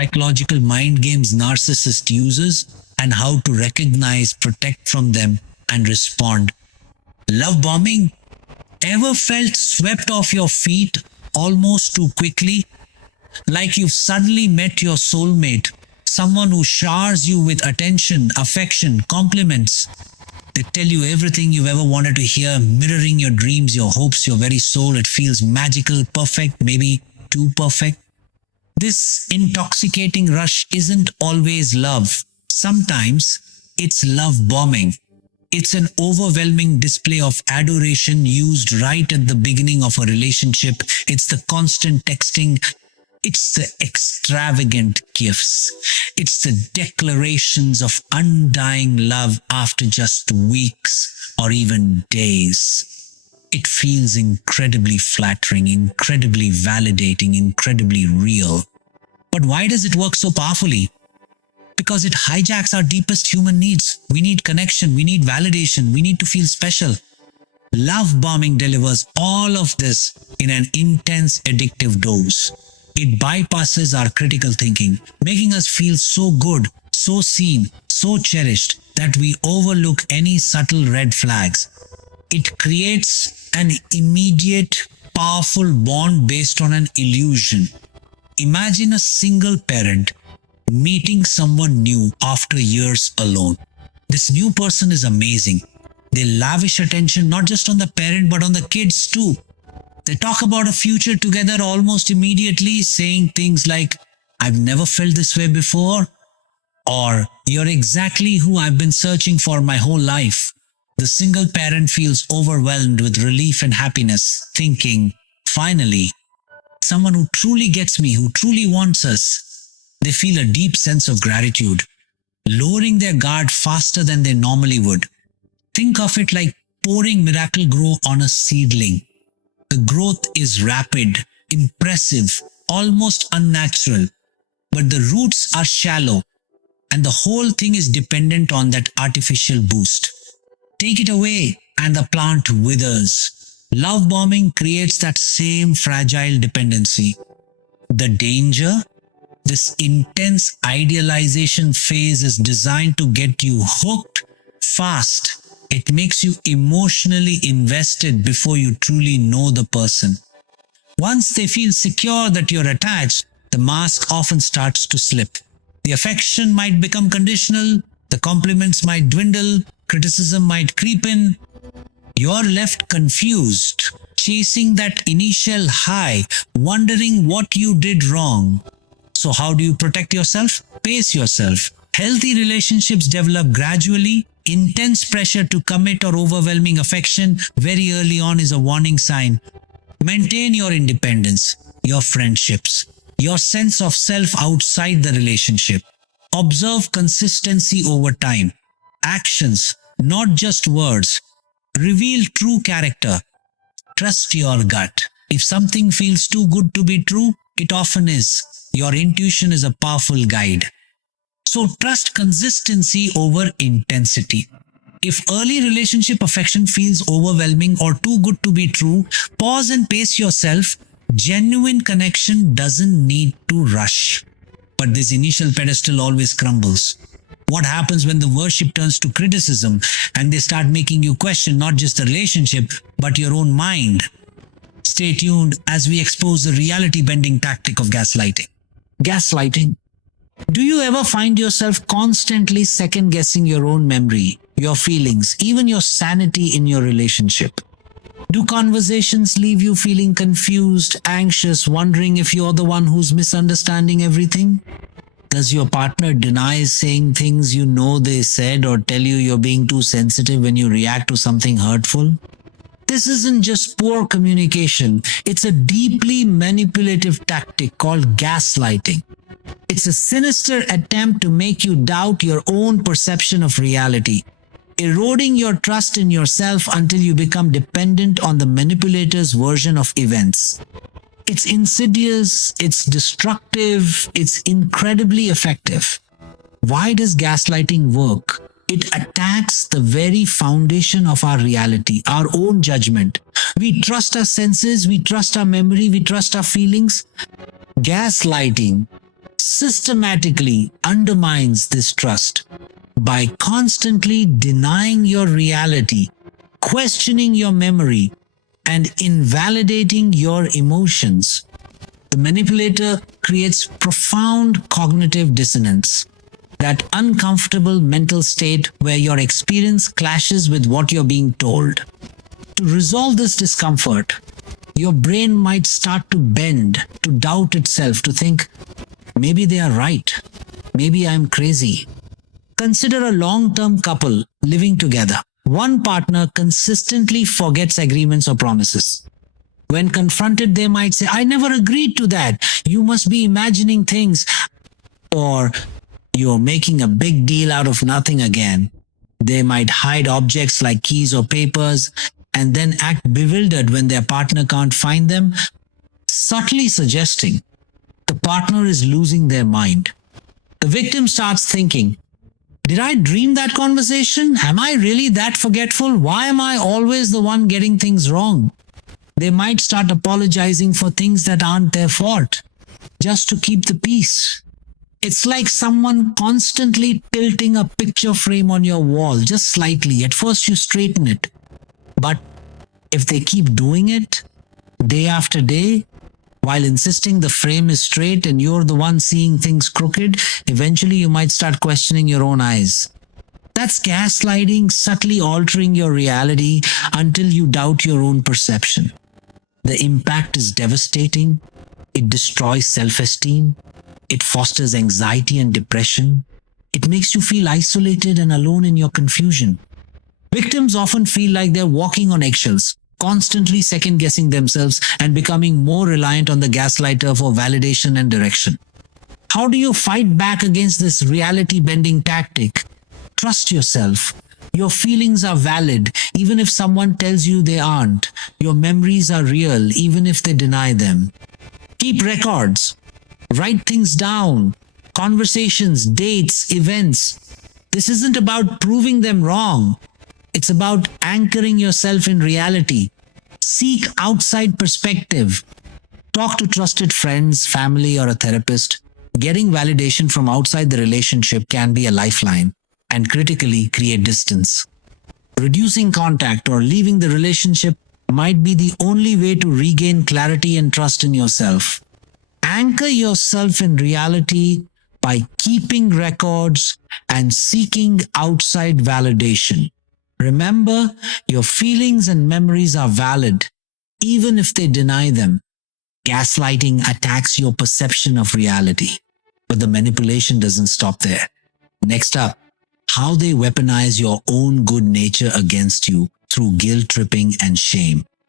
psychological mind games narcissist uses and how to recognize, protect from them, and respond. Love bombing? Ever felt swept off your feet almost too quickly? Like you've suddenly met your soulmate, someone who showers you with attention, affection, compliments. They tell you everything you've ever wanted to hear, mirroring your dreams, your hopes, your very soul. It feels magical, perfect, maybe too perfect. This intoxicating rush isn't always love. Sometimes it's love bombing. It's an overwhelming display of adoration used right at the beginning of a relationship. It's the constant texting. It's the extravagant gifts. It's the declarations of undying love after just weeks or even days. It feels incredibly flattering, incredibly validating, incredibly real. But why does it work so powerfully? Because it hijacks our deepest human needs. We need connection, we need validation, we need to feel special. Love bombing delivers all of this in an intense, addictive dose. It bypasses our critical thinking, making us feel so good, so seen, so cherished that we overlook any subtle red flags. It creates an immediate, powerful bond based on an illusion. Imagine a single parent meeting someone new after years alone. This new person is amazing. They lavish attention not just on the parent but on the kids too. They talk about a future together almost immediately, saying things like, "I've never felt this way before," or "You're exactly who I've been searching for my whole life." The single parent feels overwhelmed with relief and happiness, thinking, "Finally, someone who truly gets me, who truly wants us." They feel a deep sense of gratitude, lowering their guard faster than they normally would. Think of it like pouring miracle grow on a seedling. The growth is rapid, impressive, almost unnatural, but the roots are shallow, and the whole thing is dependent on that artificial boost. Take it away, and the plant withers. Love bombing creates that same fragile dependency. The danger? This intense idealization phase is designed to get you hooked fast. It makes you emotionally invested before you truly know the person. Once they feel secure that you're attached, the mask often starts to slip. The affection might become conditional, the compliments might dwindle, criticism might creep in. You're left confused, chasing that initial high, wondering what you did wrong. So how do you protect yourself? Pace yourself. Healthy relationships develop gradually. Intense pressure to commit or overwhelming affection very early on is a warning sign. Maintain your independence, your friendships, your sense of self outside the relationship. Observe consistency over time. Actions, not just words. Reveal true character. Trust your gut. If something feels too good to be true, it often is. Your intuition is a powerful guide. So trust consistency over intensity. If early relationship affection feels overwhelming or too good to be true, pause and pace yourself. Genuine connection doesn't need to rush. But this initial pedestal always crumbles. What happens when the worship turns to criticism and they start making you question not just the relationship, but your own mind? Stay tuned as we expose the reality-bending tactic of gaslighting. Gaslighting. Do you ever find yourself constantly second-guessing your own memory, your feelings, even your sanity in your relationship? Do conversations leave you feeling confused, anxious, wondering if you're the one who's misunderstanding everything? Does your partner deny saying things you know they said or tell you you're being too sensitive when you react to something hurtful? This isn't just poor communication, it's a deeply manipulative tactic called gaslighting. It's a sinister attempt to make you doubt your own perception of reality, eroding your trust in yourself until you become dependent on the manipulator's version of events. It's insidious, it's destructive, it's incredibly effective. Why does gaslighting work? It attacks the very foundation of our reality, our own judgment. We trust our senses, we trust our memory, we trust our feelings. Gaslighting systematically undermines this trust by constantly denying your reality, questioning your memory, and invalidating your emotions. The manipulator creates profound cognitive dissonance, that uncomfortable mental state where your experience clashes with what you're being told. To resolve this discomfort, your brain might start to bend, to doubt itself, to think, maybe they are right, maybe I'm crazy. Consider a long-term couple living together. One partner consistently forgets agreements or promises. When confronted, they might say, I never agreed to that. You must be imagining things. Or you're making a big deal out of nothing again. They might hide objects like keys or papers and then act bewildered when their partner can't find them, subtly suggesting the partner is losing their mind. The victim starts thinking, did I dream that conversation? Am I really that forgetful? Why am I always the one getting things wrong? They might start apologizing for things that aren't their fault, just to keep the peace. It's like someone constantly tilting a picture frame on your wall, just slightly. At first you straighten it. But if they keep doing it, day after day, while insisting the frame is straight and you're the one seeing things crooked, eventually you might start questioning your own eyes. That's gaslighting, subtly altering your reality until you doubt your own perception. The impact is devastating. It destroys self-esteem. It fosters anxiety and depression. It makes you feel isolated and alone in your confusion. Victims often feel like they're walking on eggshells, constantly second-guessing themselves and becoming more reliant on the gaslighter for validation and direction. How do you fight back against this reality-bending tactic? Trust yourself. Your feelings are valid, even if someone tells you they aren't. Your memories are real, even if they deny them. Keep records. Write things down. Conversations, dates, events. This isn't about proving them wrong. It's about anchoring yourself in reality. Seek outside perspective. Talk to trusted friends, family, or a therapist. Getting validation from outside the relationship can be a lifeline and critically create distance. Reducing contact or leaving the relationship might be the only way to regain clarity and trust in yourself. Anchor yourself in reality by keeping records and seeking outside validation. Remember, your feelings and memories are valid, even if they deny them. Gaslighting attacks your perception of reality, but the manipulation doesn't stop there. Next up, how they weaponize your own good nature against you through guilt tripping and shame.